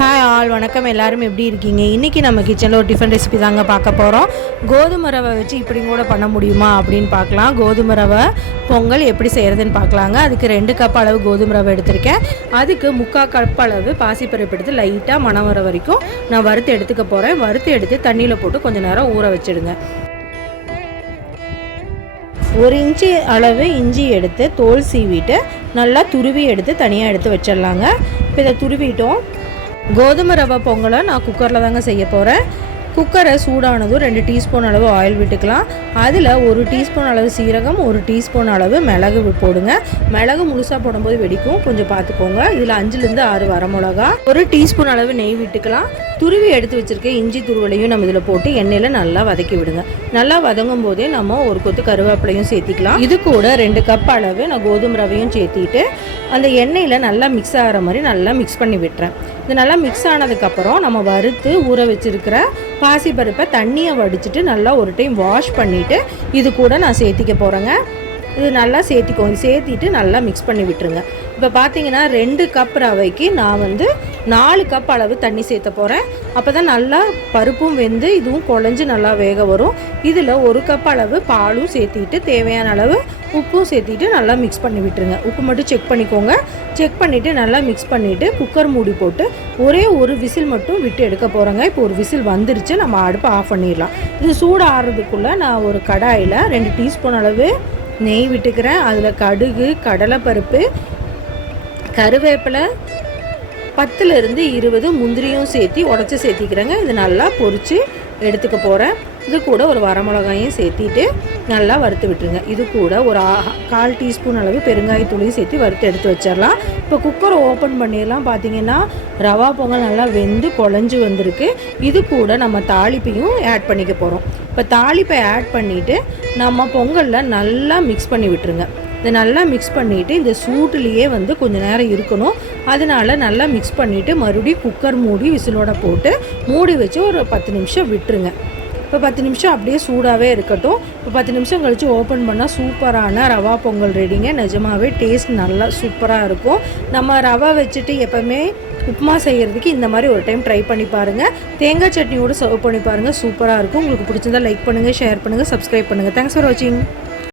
Hi all வணக்கம். எல்லாரும் எப்படி இருக்கீங்க? இன்றைக்கி நம்ம கிச்சனில் ஒரு டிஃபன் ரெசிபி தாங்க பார்க்க போகிறோம் கோதுமை ரவை வச்சு இப்படி கூட பண்ண முடியுமா அப்படின்னு பார்க்கலாம். கோதுமை ரவை பொங்கல் எப்படி செய்கிறதுன்னு பார்க்கலாங்க. அதுக்கு ரெண்டு கப் அளவு கோதுமை ரவை எடுத்திருக்கேன். அதுக்கு முக்கால் கப் அளவு பாசிப்பருப்பு எடுத்து லைட்டாக மணம் வர வரைக்கும் நான் வறுத்து எடுத்துக்க போகிறேன் வறுத்து எடுத்து தண்ணியில் போட்டு கொஞ்சம் நேரம் ஊற வச்சிடுங்க. ஒரு இன்ச்சு அளவு இஞ்சி எடுத்து தோல் சீவிட்டு நல்லா துருவி எடுத்து தனியாக எடுத்து வச்சிடலாங்க. இப்போ இதை துருவிட்டோம். கோதுமை ரவை பொங்கலை நான் குக்கரில் தாங்க செய்ய போகிறேன். குக்கரை சூடானதும் ரெண்டு டீஸ்பூன் அளவு ஆயில் விட்டுக்கலாம். அதில் ஒரு டீஸ்பூன் அளவு சீரகம் ஒரு டீஸ்பூன் அளவு மிளகு போடுங்க. மிளகு முழுசாக போடும்போது வெடிக்கும். கொஞ்சம் பார்த்துக்கோங்க. இதில் அஞ்சுலேருந்து ஆறு வரமிளகா. ஒரு டீஸ்பூன் அளவு நெய் விட்டுக்கலாம். துருவி எடுத்து வச்சிருக்க இஞ்சி துருவலையும் நம்ம இதில் போட்டு எண்ணெயில் நல்லா வதக்கி விடுங்க. நல்லா வதங்கும் போதே நம்ம ஒரு கொத்து கருவேப்பிலையும் சேர்த்திக்கலாம். இது கூட ரெண்டு கப் அளவு நான் கோதுமை ரவையும் சேர்த்திட்டு அந்த எண்ணெயில் நல்லா மிக்ஸ் ஆகிற மாதிரி நல்லா மிக்ஸ் பண்ணி விட்டுறேன். இது நல்லா மிக்ஸ் ஆனதுக்கப்புறம் நம்ம வறுத்து ஊற வச்சிருக்கிற பாசிப்பருப்பை தண்ணியை வடிச்சிட்டு நல்லா ஒரு டைம் வாஷ் பண்ணிவிட்டு இது கூட நான் சேர்த்திக்க போகிறேங்க இது நல்லா சேர்த்திக்கோங்க சேர்த்திட்டு நல்லா மிக்ஸ் பண்ணி விட்டுருங்க. இப்போ பார்த்தீங்கன்னா ரெண்டு கப் ரவைக்கு நான் வந்து நாலு கப் அளவு தண்ணி சேர்த்த போகிறேன் அப்போ தான் நல்லா பருப்பும் வெந்து இதுவும் குழஞ்சி நல்லா வேக வரும். இதில் ஒரு கப் அளவு பாலும் சேர்த்திட்டு தேவையான அளவு உப்பும் சேர்த்திட்டு நல்லா மிக்ஸ் பண்ணி விட்டுருங்க. உப்பு மட்டும் செக் பண்ணிக்கோங்க. செக் பண்ணிவிட்டு நல்லா மிக்ஸ் பண்ணிவிட்டு குக்கர் மூடி போட்டு ஒரே ஒரு விசில் மட்டும் விட்டு எடுக்க போகிறோங்க இப்போ ஒரு விசில் வந்துருச்சு. நம்ம அடுப்பை ஆஃப் பண்ணிடலாம். இது சூடு ஆறுறதுக்குள்ளே நான் ஒரு கடாயில் ரெண்டு டீஸ்பூன் அளவு நெய் விட்டுக்கிறேன். அதில் கடுகு கடலைப்பருப்பு கருவேப்பிலை பத்துலேருந்து இருபது முந்திரியும் சேர்த்து உடச்சி சேர்த்திக்கிறேங்க. இது நல்லா பொரித்து எடுத்துக்க போகிறேன் இது கூட ஒரு வரமிளகாயும் சேர்த்திட்டு நல்லா வறுத்து விட்டுருங்க. இது கூட ஒரு ஆ- கால் டீஸ்பூன் அளவு பெருங்காயத்தூளையும் சேர்த்து வறுத்து எடுத்து வச்சிடலாம் இப்போ குக்கரை ஓப்பன் பண்ணிடலாம். பார்த்தீங்கன்னா ரவா பொங்கல் நல்லா வெந்து குழஞ்சி வந்திருக்கு. இது கூட நம்ம தாளிப்பையும் ஆட் பண்ணிக்க போகிறோம் இப்போ தாளிப்பை ஆட் பண்ணிவிட்டு நம்ம பொங்கலில் நல்லா மிக்ஸ் பண்ணி விட்டுருங்க. இதை நல்லா மிக்ஸ் பண்ணிவிட்டு இந்த சூட்டுலேயே வந்து கொஞ்ச நேரம் இருக்கணும். அதனால நல்லா மிக்ஸ் பண்ணிவிட்டு மறுபடியும் குக்கர் மூடி விசிலோட போட்டு மூடி வச்சு ஒரு பத்து நிமிஷம் விட்டுருங்க. இப்போ பத்து நிமிஷம் அப்படியே சூடாகவே இருக்கட்டும். இப்போ பத்து நிமிஷம் கழித்து ஓப்பன் பண்ணால் சூப்பரான ரவா பொங்கல் ரெடிங்க நிஜமாவே டேஸ்ட் நல்லா சூப்பராக இருக்கும். நம்ம ரவா வச்சுட்டு எப்போவுமே உப்புமா செய்கிறதுக்கு இந்த மாதிரி ஒரு டைம் ட்ரை பண்ணி பாருங்கள் தேங்காய் சட்னியோடு சர்வ் பண்ணி பாருங்கள் சூப்பராக இருக்கும். உங்களுக்கு பிடிச்சிருந்தா லைக் பண்ணுங்கள் ஷேர் பண்ணுங்கள் சப்ஸ்கிரைப் பண்ணுங்கள் தேங்க்ஸ் ஃபார் வாட்சிங்